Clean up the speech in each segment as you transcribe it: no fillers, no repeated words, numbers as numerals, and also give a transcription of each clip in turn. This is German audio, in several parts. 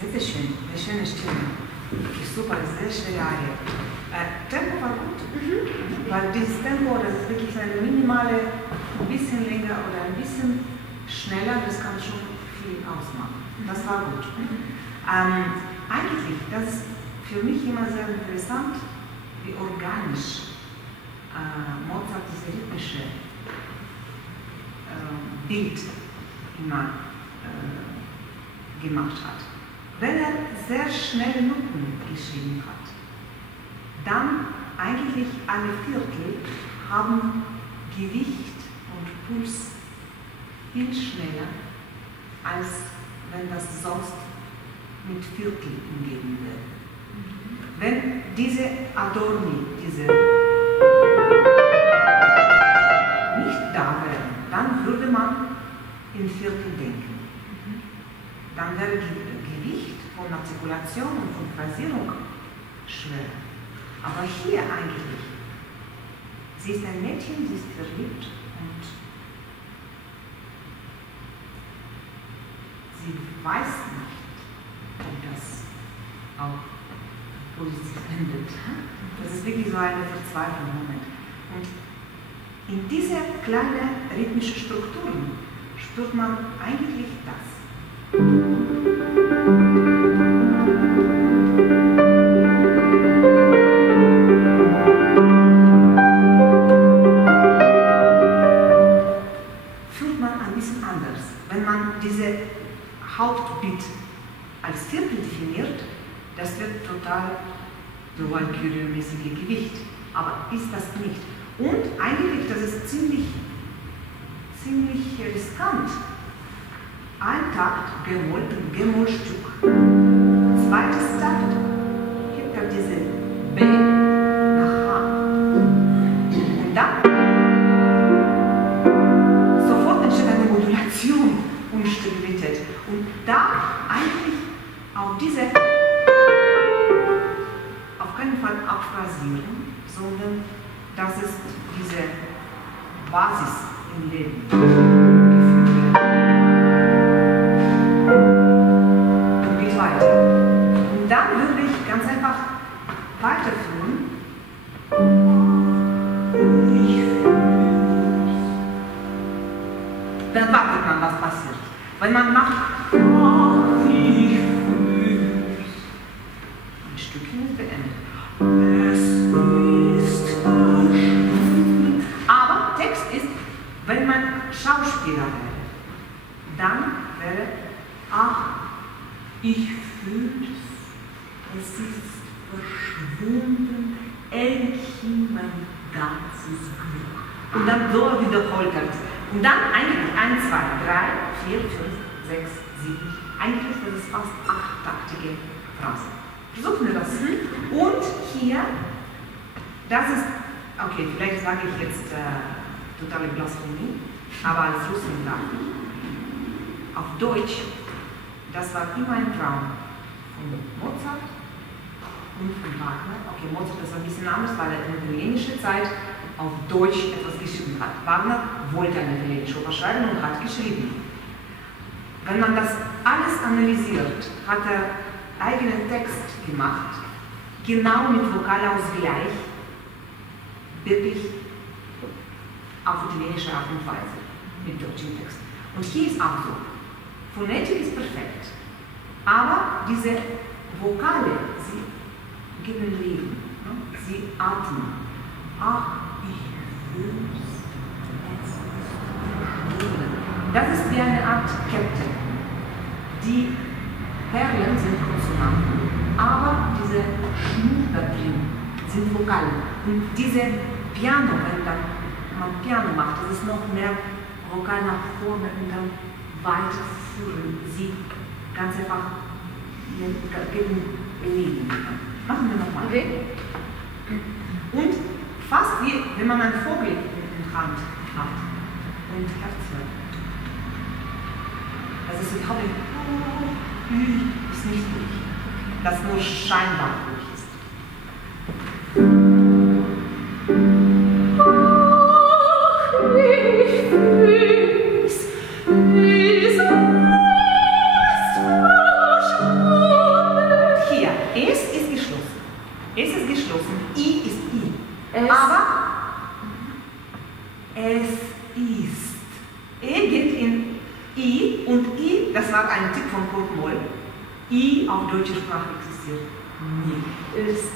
Sehr schön, eine schöne Stimme. Super, sehr schöne Arie. Tempo war gut, weil dieses Tempo, das ist wirklich eine minimale, ein bisschen länger oder ein bisschen schneller, das kann schon viel ausmachen. Das war gut. Eigentlich, das ist für mich immer sehr interessant, wie organisch Mozart diese rhythmische Bild immer gemacht hat. Wenn er sehr schnell Noten geschrieben hat, dann eigentlich alle Viertel haben Gewicht und Puls viel schneller, als wenn das sonst mit Viertel umgeben wird. Wenn diese Adorni, diese nicht da wären, dann würde man in Viertel denken. Dann wäre Gewicht von Artikulation und von Phrasierung schwer. Aber hier eigentlich, sie ist ein Mädchen, sie ist verliebt und sie weiß nicht, ob das auch positiv endet. Das ist wirklich so eine verzweifelte Moment. Und in diese kleinen rhythmischen Strukturen spürt man eigentlich das. Fühlt man ein bisschen anders. Wenn man diese Hauptbeat als Viertel definiert, das wird total so ein Kyrie-mäßiges Gewicht. Aber ist das nicht. Und eigentlich, das ist ziemlich riskant. Ein Takt gemollt, Gemollstück. Zweites Takt hebt er diese B nach H. Und dann sofort entsteht eine Modulation und Stabilität. Und da eigentlich auf diese auf keinen Fall abphrasieren, sondern das ist diese Basis im Leben. Dann würde ich ganz einfach weiterführen. Dann wartet man, was passiert. Wenn man macht, ein Stückchen ist beendet. Es ist verschwunden. Aber Text ist, wenn man Schauspieler wäre, dann wäre, ach, ich fühle es ist verschwunden, endlich mein ganzes Glück. Und dann so wiederholt er. Und dann eigentlich 1, 2, 3, 4, 5, 6, 7. Eigentlich das ist fast 8-taktige Phrase. Versuchen wir das. Und hier, das ist, okay, vielleicht sage ich jetzt totale Blasphemie, aber als Russin darf ich. Auf Deutsch, das war immer ein Traum von Mozart und von Wagner. Okay, Mozart ist ein bisschen anders, weil er in der italienischen Zeit auf Deutsch etwas geschrieben hat. Wagner wollte eine italienische Oper schreiben und hat geschrieben. Wenn man das alles analysiert, hat er eigenen Text gemacht, genau mit Vokalausgleich, wirklich auf italienische Art und Weise, mit deutschem Text. Und hier ist auch so. Phonetik ist perfekt, aber diese Vokale, sie geben Leben, ne? Sie atmen. Ach, ich fühl's, es ist verschwunden. Das ist wie eine Art Kette. Die Perlen sind Konsonanten, aber diese Schnur da drin sind Vokale. Und diese Piano, wenn dann man Piano macht, das ist noch mehr Vokal nach vorne und dann weiterführen. Sie ganz einfach gegen Leben. Machen wir nochmal. Okay. Und fast wie wenn man einen Vogel in der Hand hat und Herz hört. Das ist überhaupt ist nicht durch. Das nur scheinbar durch ist. Is verschwunden. I auf deutscher Sprache existiert nie. Ist.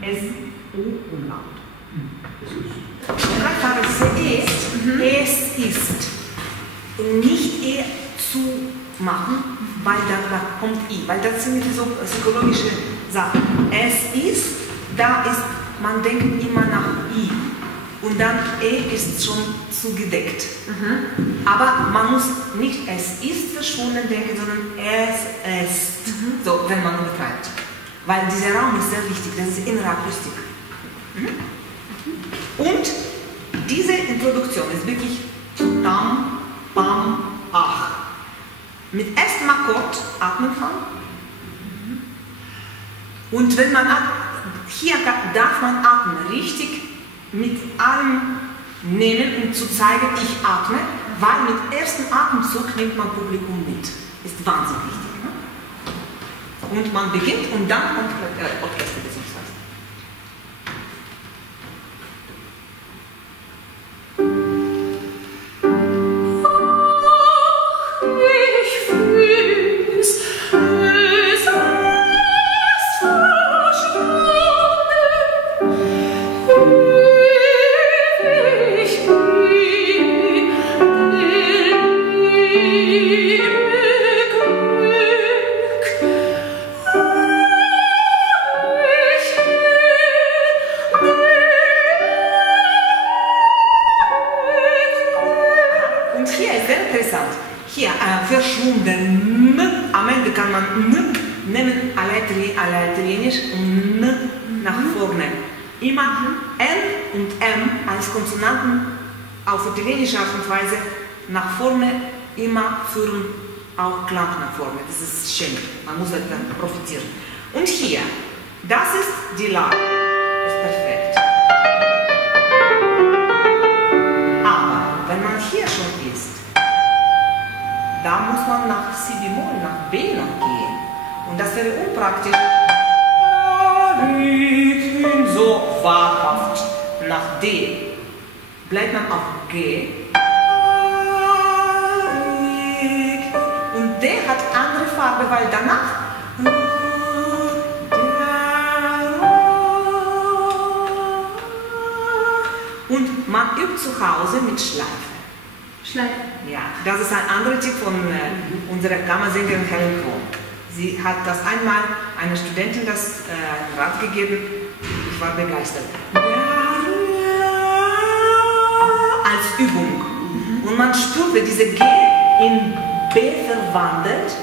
S-U-Umlaut. Es ist. Nicht E zu machen, weil da kommt I. Weil das sind so psychologische Sachen. Es ist, da ist, man denkt immer nach I. Und dann E ist schon zugedeckt. Aber man muss nicht es ist verschwunden denken, sondern es ist. So, wenn man betreibt. Weil dieser Raum ist sehr wichtig, das ist innere Akustik. Und diese Introduktion ist wirklich tam, pam, ach. Mit erstem Akkord atmen kann. Und wenn man hier darf man atmen, richtig mit allem nehmen, um zu zeigen, ich atme, weil mit erstem Atemzug nimmt man Publikum mit. Ist wahnsinnig wichtig. Und man beginnt und dann kommt Orchester beziehungsweise. Hier, verschwunden, am Ende kann man nehmen, alle Italienisch und nach vorne. Immer N und M als Konsonanten auf italienische Art und Weise nach vorne immer führen auch Klang nach vorne. Das ist schön, man muss davon profitieren. Und hier, das ist die La, ist perfekt. Aber wenn man hier schon ist, da muss man nach Si-Bemol, nach B noch gehen. Und das wäre unpraktisch. So wahrhaft nach D. Bleibt man auf G. Und D hat andere Farbe, weil danach und man übt zu Hause mit Schleife. Schleife. Ja, das ist ein anderer Tipp von unserer Kammersängerin Helen Krohn. Sie hat das einmal einer Studentin das Rat gegeben. Ich war begeistert. Als Übung. Und man spürte diese G in B verwandelt,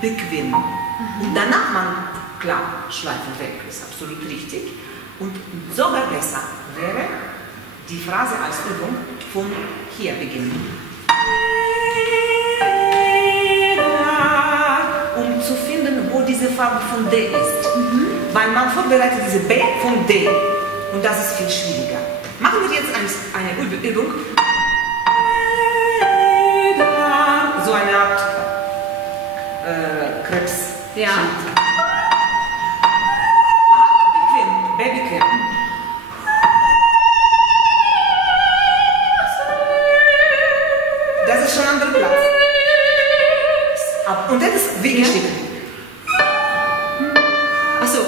bequem. Und danach man, klar, Schleife weg, ist absolut richtig. Und sogar besser wäre die Phrase als Übung von hier beginnen. Um zu finden, wo diese Farbe von D ist. Weil man vorbereitet diese B von D. Und das ist viel schwieriger. Machen wir jetzt eine Übung. So eine Art Krebs. Ja. Bequem, bequem. Das ist schon ein anderer Platz. Und das ist Wegestück. Achso. Und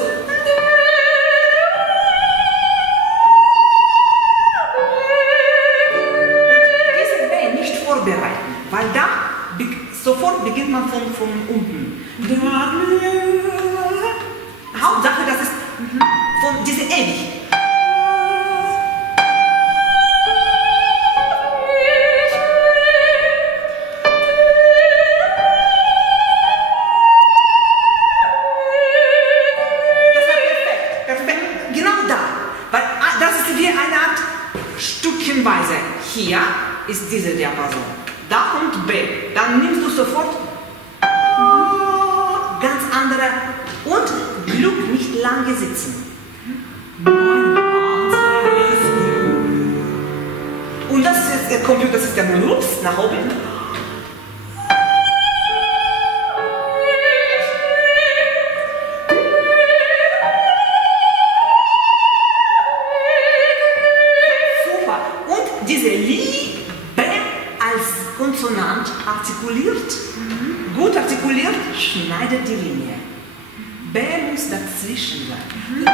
diese B nicht vorbereiten, weil da sofort beginnt man von unten. Hauptsache, das ist von diese ewig. Hier ist diese Diapason. Da kommt B. Dann nimmst du sofort ganz andere und Glück nicht lange sitzen. Und das ist jetzt der Computersystem Loops nach oben. Konsonant artikuliert, gut artikuliert, schneidet die Linie. B muss dazwischen sein.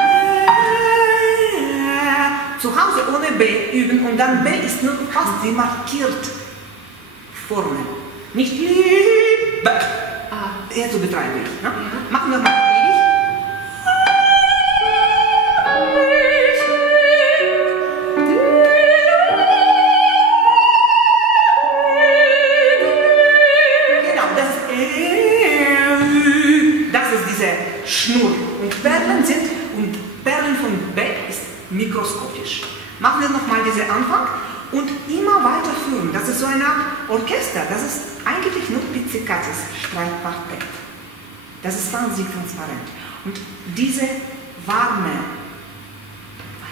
Zu Hause ohne B üben und dann B ist nur fast wie markiert vorne. Nicht Liebe. Eher so betreibe ich. Ne? Machen wir mal ewig. Schnur. Und Perlen sind, und Perlen von B ist mikroskopisch. Machen wir nochmal diesen Anfang und immer weiterführen. Das ist so eine Art Orchester. Das ist eigentlich nur Pizzicatis Streitquartett. Das ist wahnsinnig transparent. Und diese warme,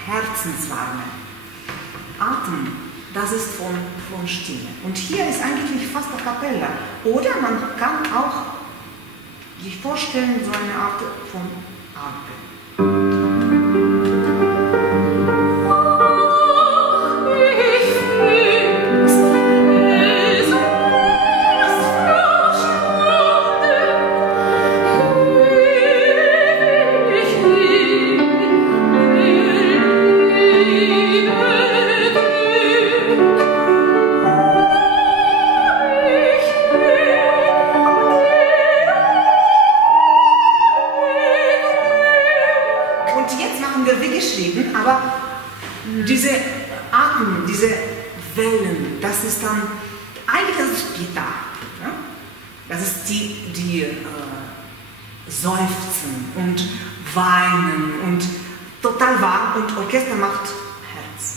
herzenswarme Atem, das ist von Stimme. Und hier ist eigentlich fast a cappella. Oder man kann auch sich vorstellen, so eine Art von Atmen. Aber diese Atmen, diese Wellen, das ist dann, eigentlich das ist Pietà. Ja? Das ist die seufzen und weinen und total warm und Orchester macht Herz.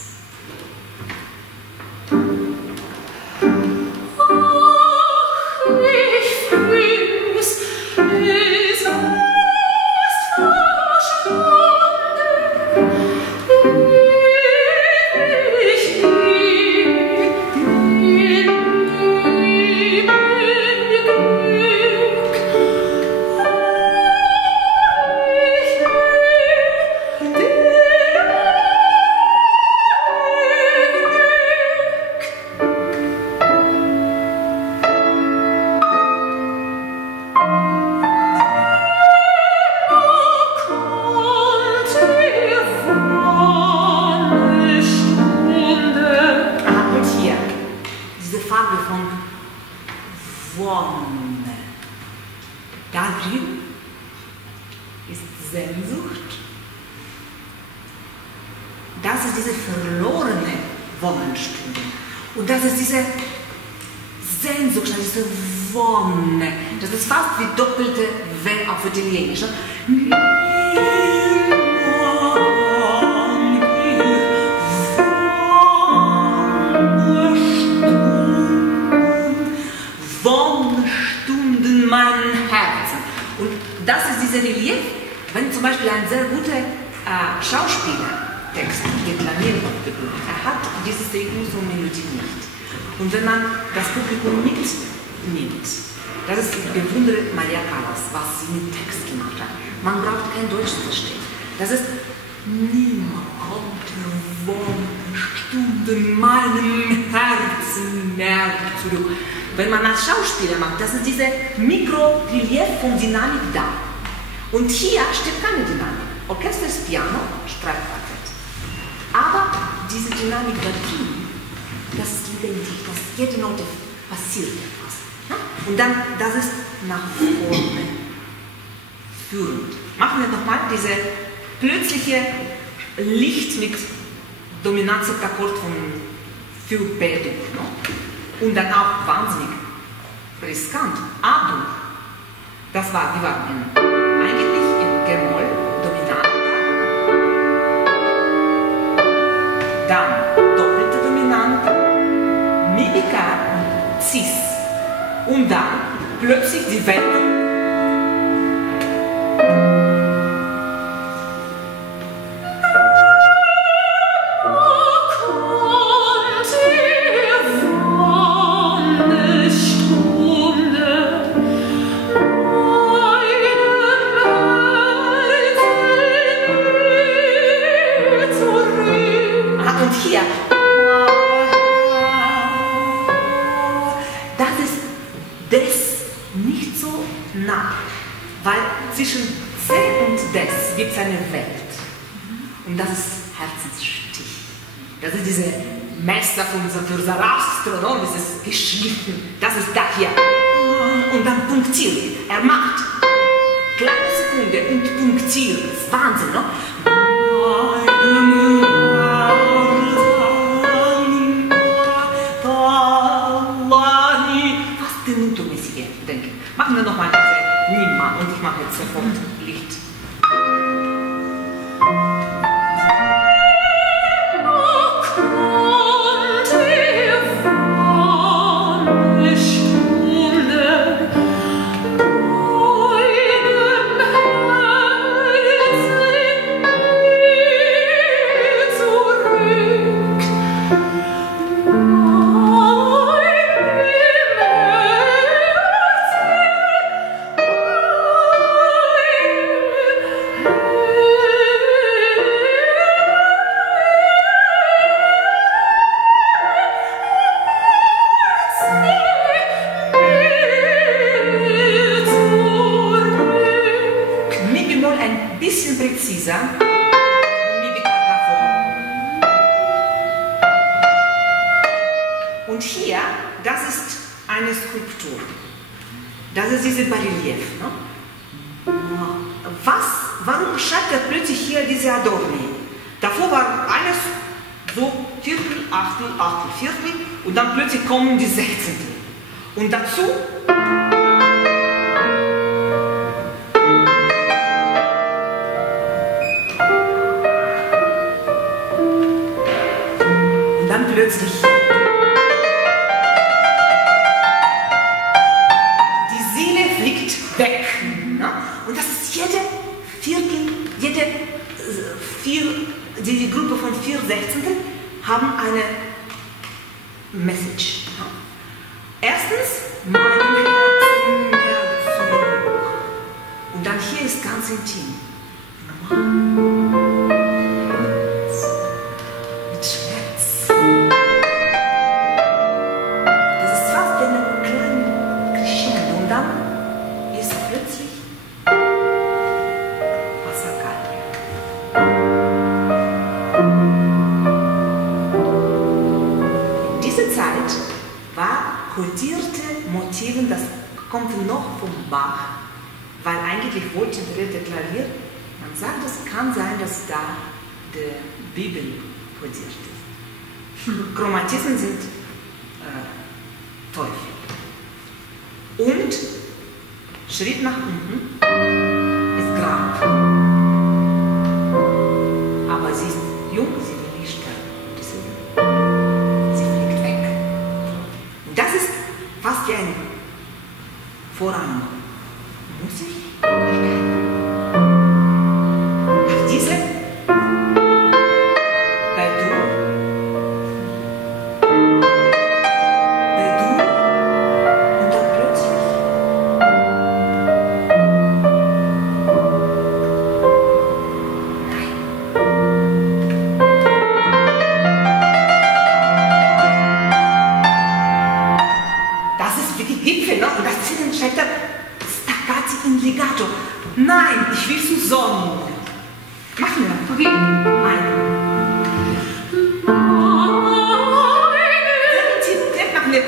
Da drüben ist Sehnsucht. Das ist diese verlorene Wonnenstunde. Und das ist diese Sehnsucht, diese Wonne. Das ist fast wie doppelte W auf Italienisch. Wonnenstunden mein Herzen. Und das ist dieser Relief, wenn zum Beispiel ein sehr guter Schauspieler Text deklamiert auf der Bühne, er hat dieses Rhythmus und Melodie nicht. Und wenn man das Publikum mitnimmt, das ist, ich bewundere Maria Callas, was sie mit Text gemacht hat. Man braucht kein Deutsch zu verstehen. Das ist niemand Wonnenstunden meinem Herzen mehr zurück. Wenn man als Schauspieler macht, das ist diese Mikrorelief von Dynamik da. Und hier steht keine Dynamik. Orchester ist Piano, Streitquartett. Aber diese Dynamik da drin, das ist lebendig, dass jede Note passiert etwas. Ja? Und dann, das ist nach vorne führend. Machen wir nochmal diese plötzliche Licht mit Dominanzseptakkord von für B-Dur. No? Und dann auch wahnsinnig riskant. A-Dur. Das war, wir waren eigentlich in G-Moll, dominant. Dann doppelte Dominante, Mi-Bikar und Cis. Und dann plötzlich die Welle. Das ist nicht so nah, weil zwischen C und des gibt es eine Welt. Und das ist Herzensstich. Das ist diese Meister für Zarathustra, no? Das ist geschliffen. Das ist da hier. Und dann punktiert. Er macht kleine Sekunde und punktiert. Das ist Wahnsinn, no? Fast genugmäßige, denke ich. Machen wir nochmal diese Nimma und ich mache jetzt sofort Licht. Und hier, das ist eine Skulptur. Das ist diese Barelief. Ne? Warum schreibt er plötzlich hier diese Adorni? Davor war alles so Viertel, Achtel, Achtel, Viertel und dann plötzlich kommen die Sechzehntel. Und dazu plötzlich die Seele fliegt weg. Ne? Und das ist die Gruppe von 4 Sechzehntel haben eine Message. Ne? Erstens, mein Herzen mehr zurück. Und dann hier ist ganz intim. Kodierte Motiven, das kommt noch vom Bach, weil eigentlich wollte der Klavier, man sagt, es kann sein, dass da die Bibel kodiert ist. Chromatismen sind Teufel. Und Schritt nach unten ist Grab. Aber sie ist jung, sie will nicht sterben. Deswegen, sie fliegt weg. Und das ist fast wie ein Vorhang. Muss ich? Nach diese und dann plötzlich das ist wie die Gipfel, ne? Und das sind Scheiter Staccati in Legato. Nein, ich will zu Sonnen. Machen wir, okay? Nein. Machen wir.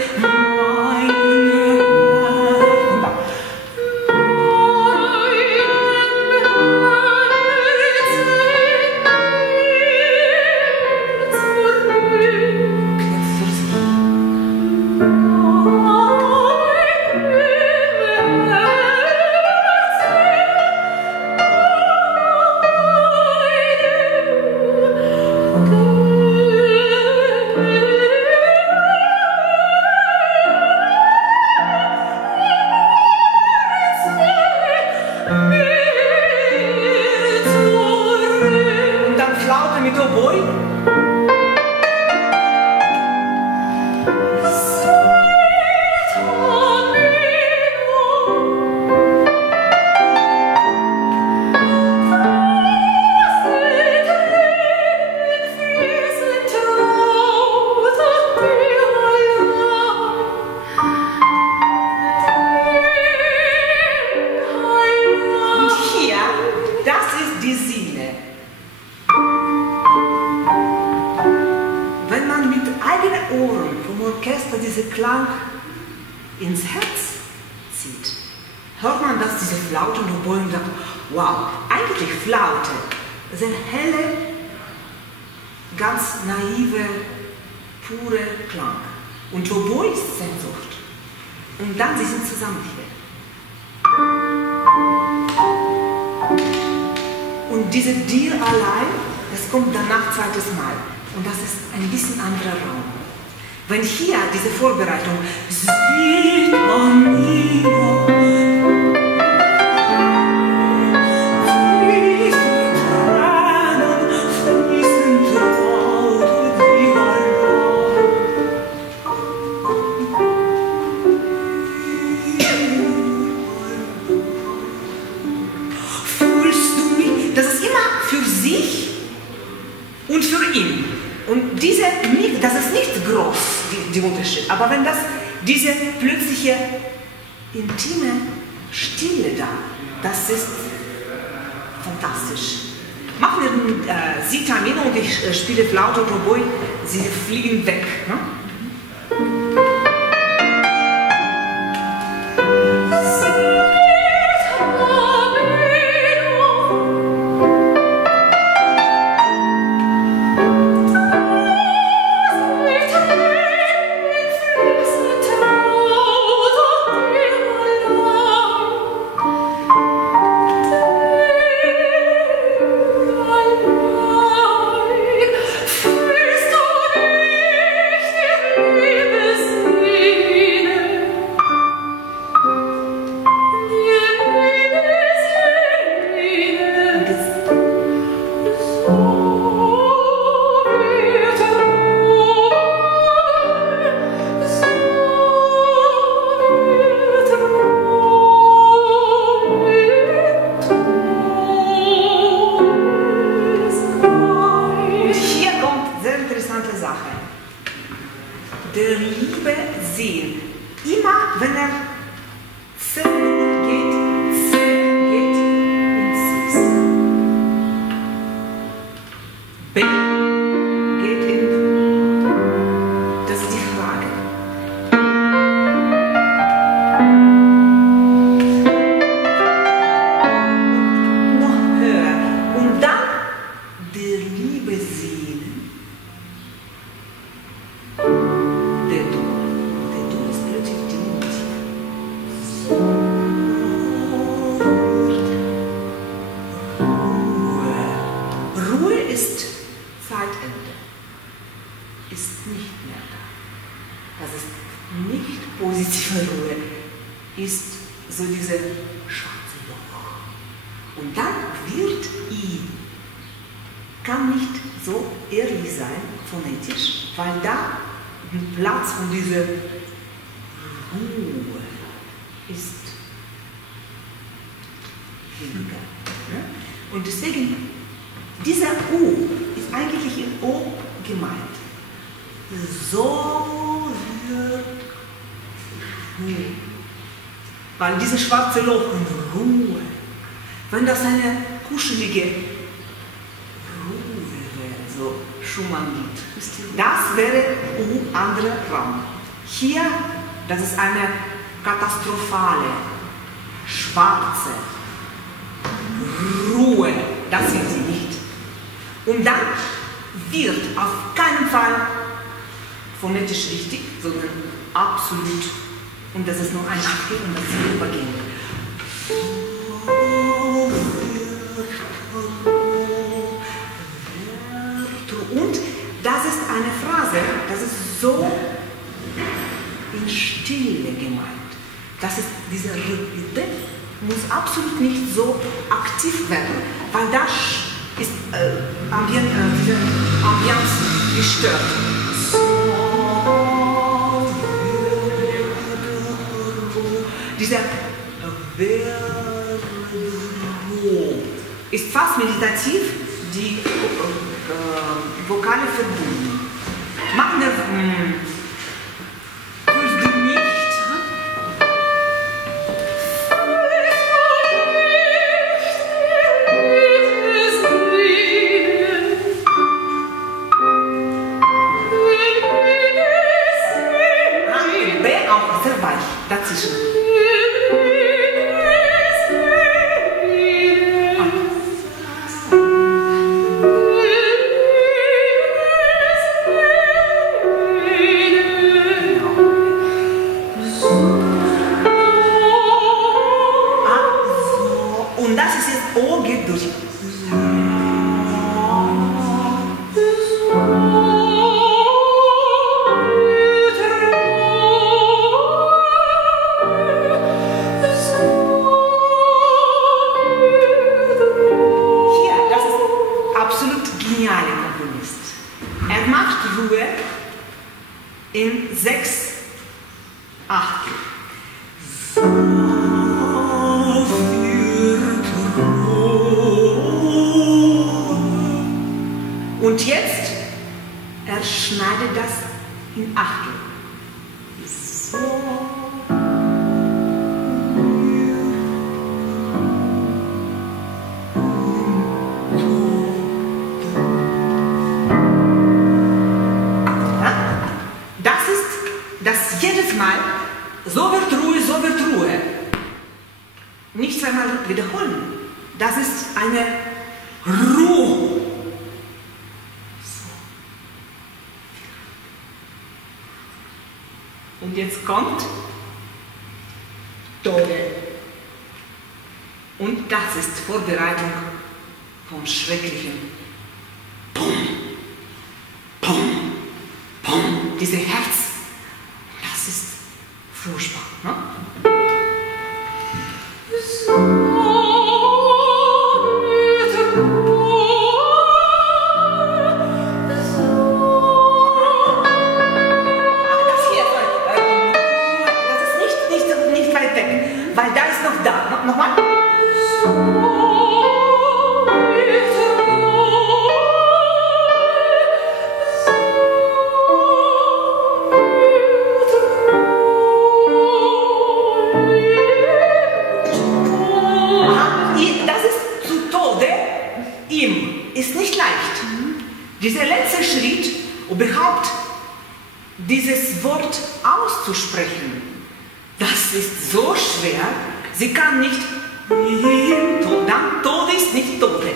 dass dieser Klang ins Herz zieht. Hört man, dass diese Flaute und Oboe und sagt, wow, eigentlich Flaute, das ist ein helle, ganz naive, pure Klang. Und Oboe ist Sehnsucht. Und dann, sie sind zusammen hier. Und diese Dir allein, das kommt danach zweites Mal. Und das ist ein bisschen anderer Raum. Wenn hier diese Vorbereitung sieht man niemand, und diese, das ist nicht groß, die Unterschied, aber wenn das, diese plötzliche intime Stille da, das ist fantastisch. Machen wir Sie Tamino und ich spiele Flaute und Oboe, sie fliegen weg. Ne? Der Liebe sehen. Immer wenn er C geht ins Cis. B geht in. Das ist die Frage. Und noch höher. Und dann der Liebe sehen. Ruhe ist Zeitende, ist nicht mehr da. Das ist nicht positive Ruhe, ist so diese schwarze Loch. Und dann wird I, kann nicht so ehrlich sein, phonetisch, weil da ein Platz von dieser Ruhe ist weniger. Und deswegen, dieser U ist eigentlich in O gemeint. So wird Ruhe. Weil dieses schwarze Loch und Ruhe, wenn das eine kuschelige Ruhe wäre, so Schumann-Lied, das wäre U, anderer Raum. Hier, das ist eine katastrophale, schwarze Ruhe, das sind sie nicht. Und dann wird auf keinen Fall phonetisch richtig, sondern absolut, und das ist nur ein Achtel und das ist übergehen. Und das ist eine Phrase, das ist so in Stille gemeint. Das ist dieser Rhythmus muss absolut nicht so aktiv werden, weil das ist diese Ambiance gestört. Dieser ist fast meditativ, die Vokale verbunden. Machen wir fühlst du nicht? Und das ist jetzt O geht durch. Er macht Ruhe in 6 Achtel. Und jetzt, er schneidet das in Achtel. Jedes Mal, so wird Ruhe, so wird Ruhe. Nicht zweimal wiederholen. Das ist eine Ruhe. So. Und jetzt kommt Tode. Und das ist Vorbereitung vom Schrecklichen. Pum, pum, pum. Diese Herz. Das ist furchtbar. Ne? Das ist nicht weit weg, weil da ist noch da. Nochmal. Ist nicht leicht. Dieser letzte Schritt, überhaupt dieses Wort auszusprechen, das ist so schwer, sie kann nicht, dann Tod ist nicht Tode.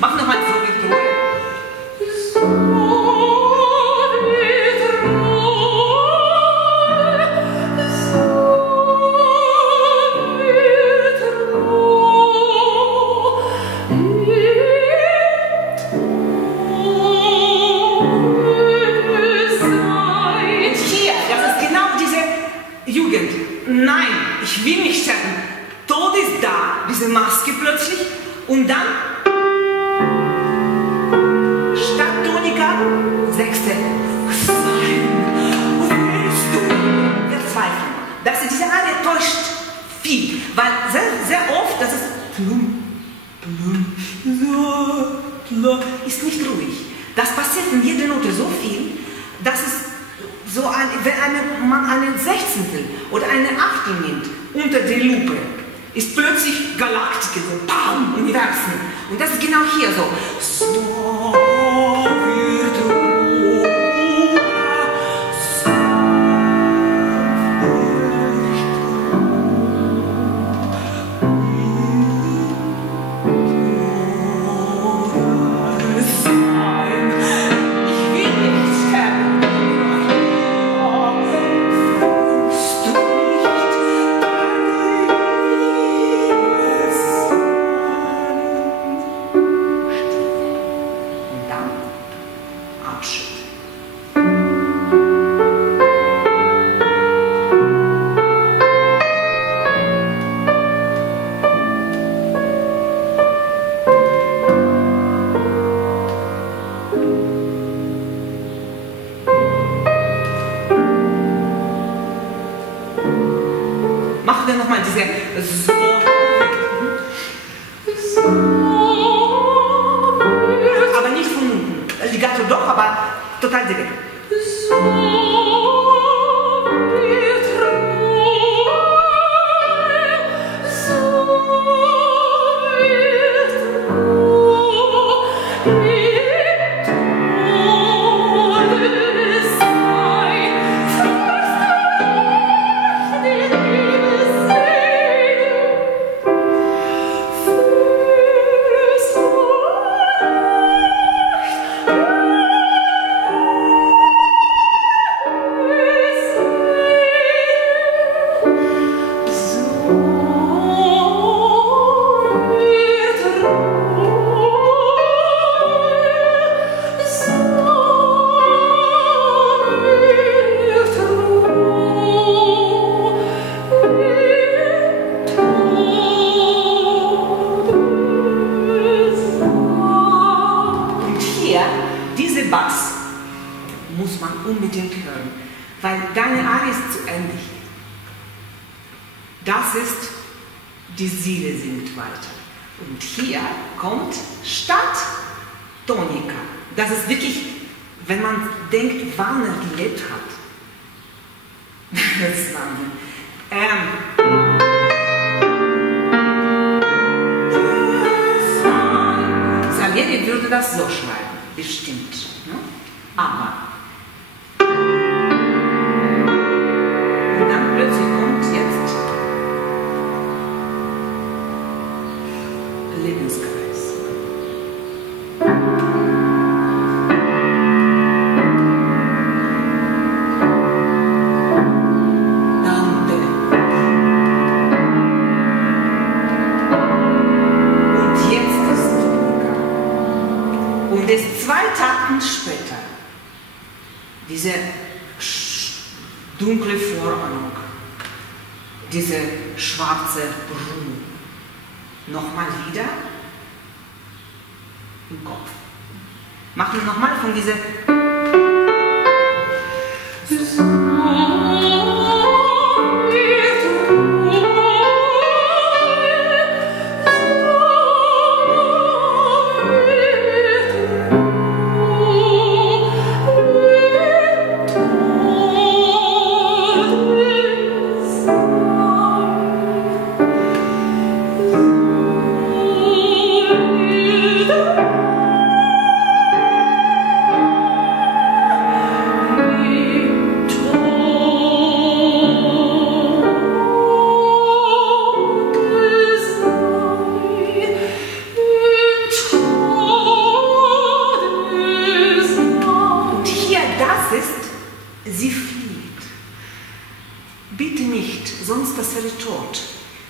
Mach nochmal so mit Ruhe. Nein, ich will nicht sterben. Tod ist da, diese Maske plötzlich. Und dann statt Tonika, 6. Sein, willst du verzweifeln. Diese Arie täuscht viel, weil sehr oft, das ist plum, plum, so, ist nicht ruhig. Das passiert in jeder Note so viel, dass es so wenn man einen Sechzehntel oder eine Achtel nimmt unter die Lupe, ist plötzlich Galaktik, so BAM, Universen. Und das ist genau hier so. So wird Ruhe, machen wir nochmal diese so. Aber nicht von unten. Legato doch, aber total direkt. diese Bass muss man unbedingt hören, weil deine Arie ist zu ähnlich. Das ist, die Seele singt weiter. Und hier kommt statt Tonika. Das ist wirklich, wenn man denkt, wann er gelebt hat. Das ist Wahnsinn. Salieri würde das so schreiben, bestimmt. Ne? Aber. Und dann plötzlich kommt jetzt Lebenskreis. Später, diese dunkle Vorahnung, diese schwarze Ruhe, nochmal wieder im Kopf. Machen wir nochmal von dieser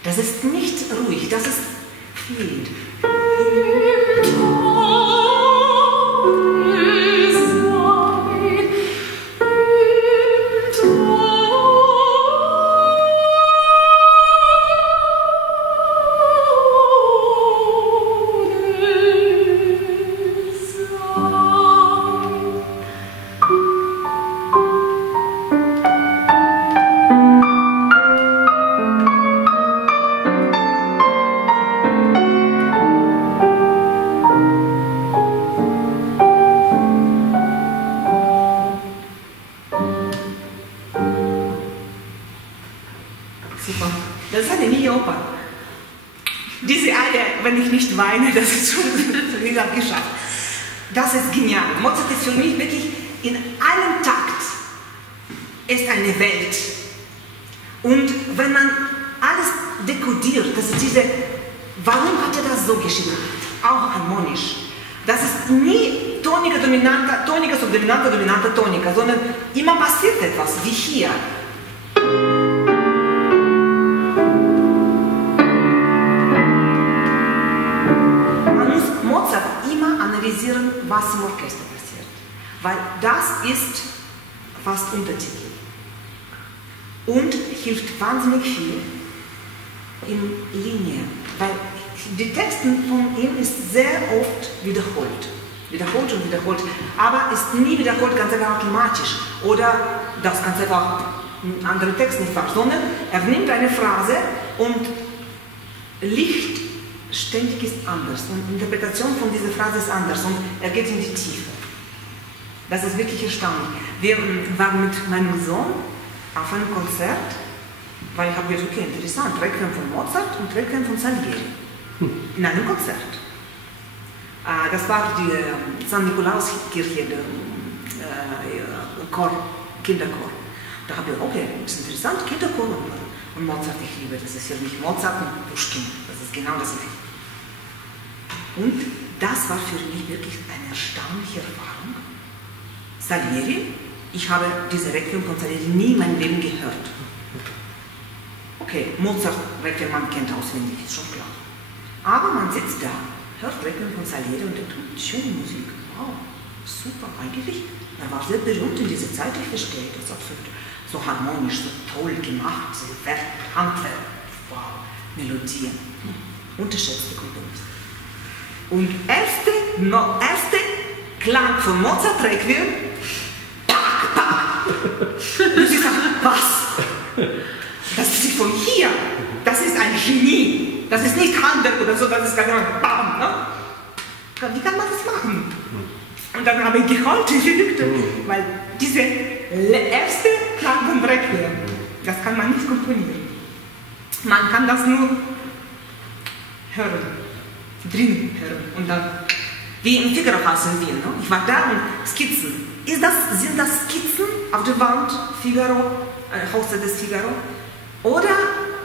das ist nicht ruhig, das ist fliehend. Das ist eine Mini-Oper. Diese Arie, wenn ich nicht weine, das ist schon wieder geschafft. Das ist genial. Mozart ist für mich wirklich in einem Takt ist eine Welt. Und wenn man alles dekodiert, das ist diese, warum hat er das so geschrieben? Auch harmonisch. Das ist nie Tonika, Dominanta, Tonika, Subdominanta, Dominanta, Tonika, sondern immer passiert etwas, wie hier. Analysieren, was im Orchester passiert. Weil das ist fast Untertitel. Und hilft wahnsinnig viel in Linie. Weil die Texte von ihm ist sehr oft wiederholt. Wiederholt und wiederholt. Aber ist nie wiederholt ganz einfach automatisch. Oder das ganz einfach einen anderen Text nicht falsch. Sondern er nimmt eine Phrase und Licht ständig ist anders und die Interpretation von dieser Phrase ist anders und er geht in die Tiefe. Das ist wirklich erstaunlich. Wir waren mit meinem Sohn auf einem Konzert, weil ich habe gesagt, okay, interessant, Requiem von Mozart und Requiem von Salieri. In einem Konzert. Das war die St. Nikolauskirche, der Kinderchor. Da habe ich gesagt, okay, das ist interessant, Kinderchor und Mozart, ich liebe, das ist für mich Mozart und Puschkin. Das ist genau das Gleiche. Und das war für mich wirklich eine erstaunliche Erfahrung. Salieri, ich habe diese Requiem von Salieri nie in meinem Leben gehört. Okay, Mozart Requiem, man kennt auswendig, ist schon klar. Aber man sitzt da, hört Requiem von Salieri und denkt, schöne Musik, wow, super, eigentlich, er war sehr berühmt in dieser Zeit, ich verstehe das absolut. So harmonisch, so toll gemacht, so Handwerk, wow, Melodien, unterschätzte Komponist. Und erste Klang von Mozart Requiem, pack, pack. Und sie sagt, was? Das ist nicht von hier, das ist ein Genie, das ist nicht Handwerk oder so, das ist ganz bam, ne? Wie kann man das machen? Und dann habe ich geheult, wie Verrückte, weil diese erste Klang von Requiem, das kann man nicht komponieren. Man kann das nur hören, drin hören und dann, wie im Figaro-Haus in Wien. Ne? Ich war da und Skizzen. Sind das Skizzen auf der Wand, Figaro, Haus des Figaro? Oder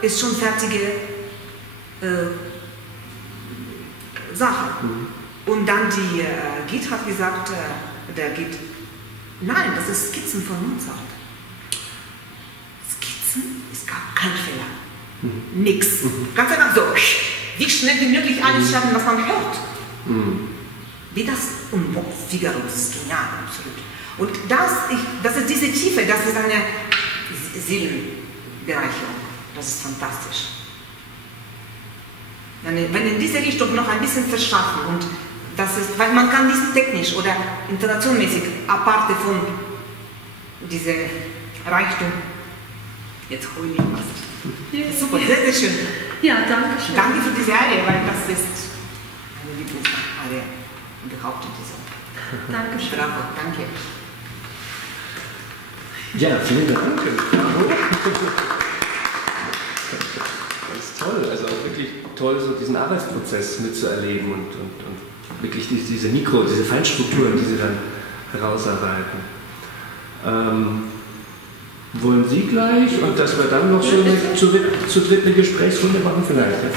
ist schon fertige Sache? Und dann die Git hat gesagt, der Git, nein, das ist Skizzen von Mozart. Skizzen ist gar kein Fehler. Nix. Ganz einfach so, wie schnell wie möglich alles schreiben, was man hört. Wie das Figaro, das ist genial, absolut. Und das ist diese Tiefe, das ist eine Seelenbereicherung. Das ist fantastisch. Wenn in diese Richtung noch ein bisschen verschaffen und das ist, weil man kann nicht technisch oder intonationmäßig aparte von diesem Reichtum. Jetzt hole ich was. Super, sehr, sehr schön. Ja, danke schön. Danke für diese Arie, weil das ist eine Lieblingsarie überhaupt in dieser. Danke schön. Bravo, danke. Ja, vielen Dank. Bravo. Ganz toll, also auch wirklich toll, so diesen Arbeitsprozess mitzuerleben und wirklich diese diese Feinstrukturen, die Sie dann herausarbeiten. Wollen Sie gleich und dass wir dann noch so zu dritt eine Gesprächsrunde machen vielleicht? Ja?